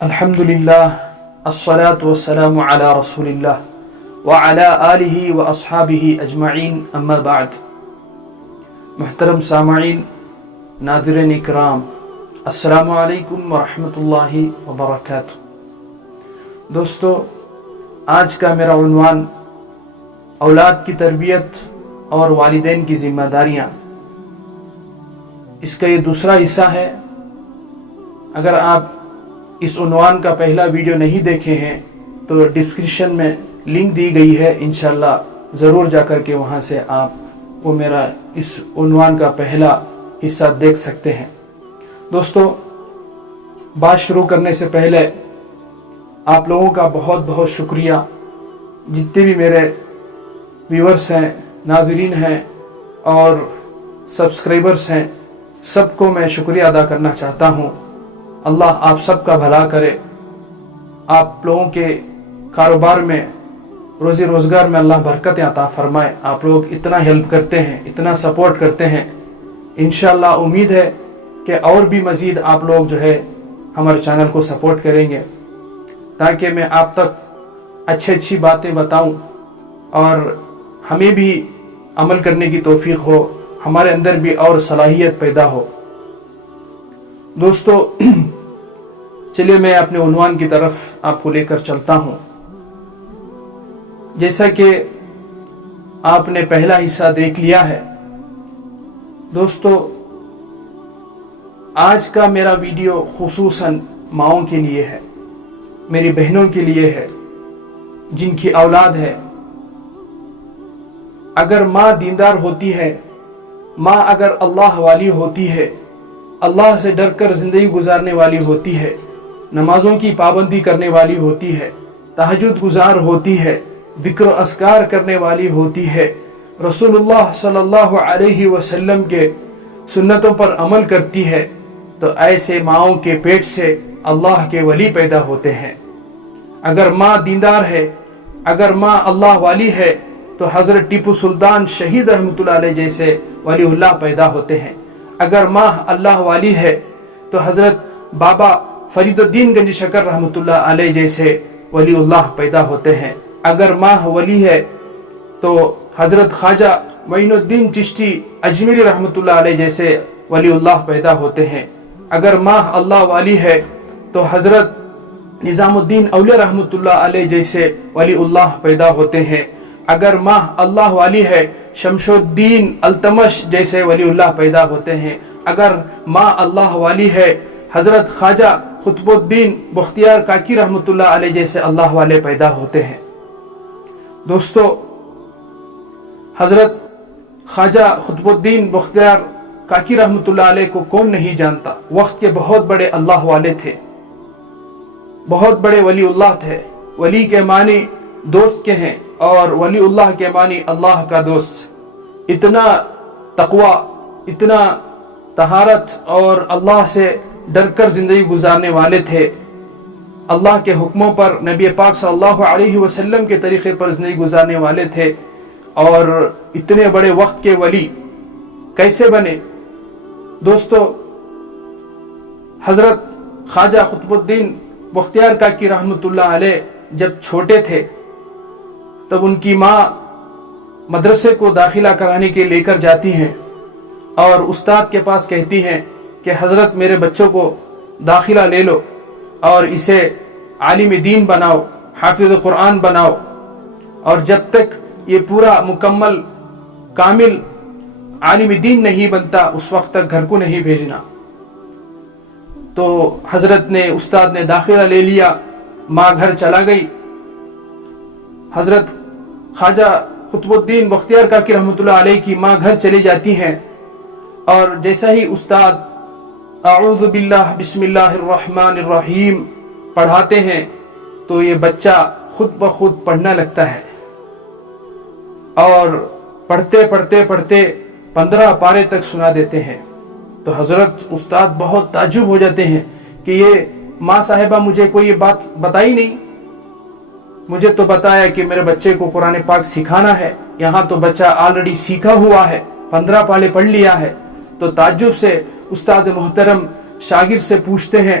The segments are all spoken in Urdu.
الحمدللہ الصلاة والسلام علی رسول اللہ وعلی آلہ واصحابہ اجمعین اما بعد۔ محترم سامعین، ناظرین اکرام، السلام علیکم ورحمۃ اللہ وبرکاتہ۔ دوستو، آج کا میرا عنوان اولاد کی تربیت اور والدین کی ذمہ داریاں، اس کا یہ دوسرا حصہ ہے۔ اگر آپ اس عنوان کا پہلا ویڈیو نہیں دیکھے ہیں تو ڈسکرپشن میں لنک دی گئی ہے، انشاءاللہ ضرور جا کر کے وہاں سے آپ وہ میرا اس عنوان کا پہلا حصہ دیکھ سکتے ہیں۔ دوستو، بات شروع کرنے سے پہلے آپ لوگوں کا بہت بہت شکریہ۔ جتنے بھی میرے ویورز ہیں، ناظرین ہیں اور سبسکرائبرز ہیں، سب کو میں شکریہ ادا کرنا چاہتا ہوں۔ اللہ آپ سب کا بھلا کرے، آپ لوگوں کے کاروبار میں، روزی روزگار میں اللہ برکت عطا فرمائے۔ آپ لوگ اتنا ہیلپ کرتے ہیں، اتنا سپورٹ کرتے ہیں، انشاءاللہ امید ہے کہ اور بھی مزید آپ لوگ جو ہے ہمارے چینل کو سپورٹ کریں گے، تاکہ میں آپ تک اچھی باتیں بتاؤں اور ہمیں بھی عمل کرنے کی توفیق ہو، ہمارے اندر بھی اور صلاحیت پیدا ہو۔ دوستو، چلیے میں اپنے عنوان کی طرف آپ کو لے کر چلتا ہوں۔ جیسا کہ آپ نے پہلا حصہ دیکھ لیا ہے، دوستو آج کا میرا ویڈیو خصوصاً ماؤں کے لیے ہے، میری بہنوں کے لیے ہے جن کی اولاد ہے۔ اگر ماں دیندار ہوتی ہے، ماں اگر اللہ والی ہوتی ہے، اللہ سے ڈر کر زندگی گزارنے والی ہوتی ہے، نمازوں کی پابندی کرنے والی ہوتی ہے، تہجد گزار ہوتی ہے، ذکر و اذکار کرنے والی ہوتی ہے، رسول اللہ صلی اللہ علیہ وسلم کے سنتوں پر عمل کرتی ہے، تو ایسے ماؤں کے پیٹ سے اللہ کے ولی پیدا ہوتے ہیں۔ اگر ماں دیندار ہے، اگر ماں اللہ والی ہے، تو حضرت ٹیپو سلطان شہید رحمۃ اللہ علیہ جیسے ولی اللہ پیدا ہوتے ہیں۔ اگر ماں اللہ والی ہے تو حضرت بابا فرید الدین گنج شکر رحمۃ اللہ علیہ جیسے ولی اللہ پیدا ہوتے ہیں۔ اگر ماں ولی ہے تو حضرت خواجہ معین الدین چشتی اجمیری رحمۃ اللہ علیہ جیسے ولی اللہ پیدا ہوتے ہیں۔ اگر ماں اللہ والی ہے تو حضرت نظام الدین اولیاء رحمۃ اللہ علیہ جیسے ولی اللہ پیدا ہوتے ہیں۔ اگر ماں اللہ والی ہے، شمس الدین التمش جیسے ولی اللہ پیدا ہوتے ہیں۔ اگر ماں اللہ والی ہے، حضرت خواجہ قطب الدین بختیار کاکی رحمۃ اللہ علیہ جیسے اللہ والے پیدا ہوتے ہیں۔ دوستو، حضرت خواجہ قطب الدین بختیار کاکی رحمۃ اللہ علیہ کو کون نہیں جانتا؟ وقت کے بہت بڑے اللہ والے تھے، بہت بڑے ولی اللہ تھے۔ ولی کے معنی دوست کے ہیں اور ولی اللہ کے معنی اللہ کا دوست۔ اتنا تقوی، اتنا طہارت اور اللہ سے ڈر کر زندگی گزارنے والے تھے۔ اللہ کے حکموں پر، نبی پاک صلی اللہ علیہ وسلم کے طریقے پر زندگی گزارنے والے تھے۔ اور اتنے بڑے وقت کے ولی کیسے بنے؟ دوستو، حضرت خواجہ قطب الدین بختیار کاکی رحمۃ اللہ علیہ جب چھوٹے تھے تب ان کی ماں مدرسے کو داخلہ کرانے کے لے کر جاتی ہیں اور استاد کے پاس کہتی ہیں کہ حضرت میرے بچوں کو داخلہ لے لو اور اسے عالم دین بناؤ، حافظ قرآن بناؤ، اور جب تک یہ پورا مکمل کامل عالم دین نہیں بنتا اس وقت تک گھر کو نہیں بھیجنا۔ تو حضرت نے، استاد نے داخلہ لے لیا، ماں گھر چلا گئی۔ حضرت خواجہ قطب الدین بختیار کاکی رحمۃ اللہ علیہ کی ماں گھر چلی جاتی ہیں، اور جیسا ہی استاد اعوذ باللہ بسم اللہ الرحمن الرحیم پڑھاتے ہیں تو یہ بچہ خود بخود پڑھنا لگتا ہے، اور پڑھتے پڑھتے پڑھتے 15 پارے تک سنا دیتے ہیں۔ تو حضرت استاد بہت تعجب ہو جاتے ہیں کہ یہ ماں صاحبہ مجھے کوئی یہ بات بتائی نہیں، مجھے تو بتایا کہ میرے بچے کو قرآن پاک سکھانا ہے، یہاں تو بچہ آلریڈی سیکھا ہوا ہے، 15 پارے پڑھ لیا ہے۔ تو تعجب سے استاد محترم شاگرد سے پوچھتے ہیں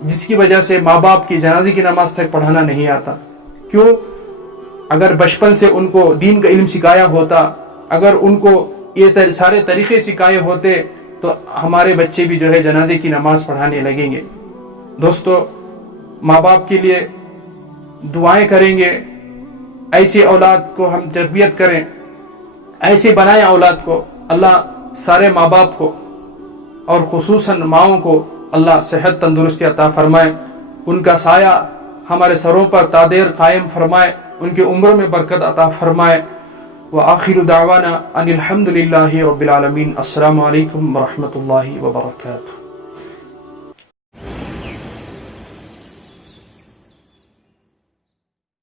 جس کی وجہ سے ماں باپ کی جنازے کی نماز تک پڑھانا نہیں آتا. کیوں؟ اگر بچپن سے ان کو دین کا علم سکھایا ہوتا، اگر ان کو یہ سارے طریقے سکھائے ہوتے تو ہمارے بچے بھی جو ہے جنازے کی نماز پڑھانے لگیں گے. دوستو، ماں باپ کے لیے دعائیں کریں گے، ایسی اولاد کو ہم تربیت کریں، ایسے بنائیں اولاد کو. اللہ سارے ماں باپ کو اور خصوصاً ماؤں کو اللہ صحت تندرستی عطا فرمائے، ان کا سایہ ہمارے سروں پر تا دیر قائم فرمائے، ان کی عمر میں برکت عطا فرمائے. وآخر دعوانا ان الحمد للہ رب العالمین. السلام علیکم ورحمۃ اللہ وبرکاتہ.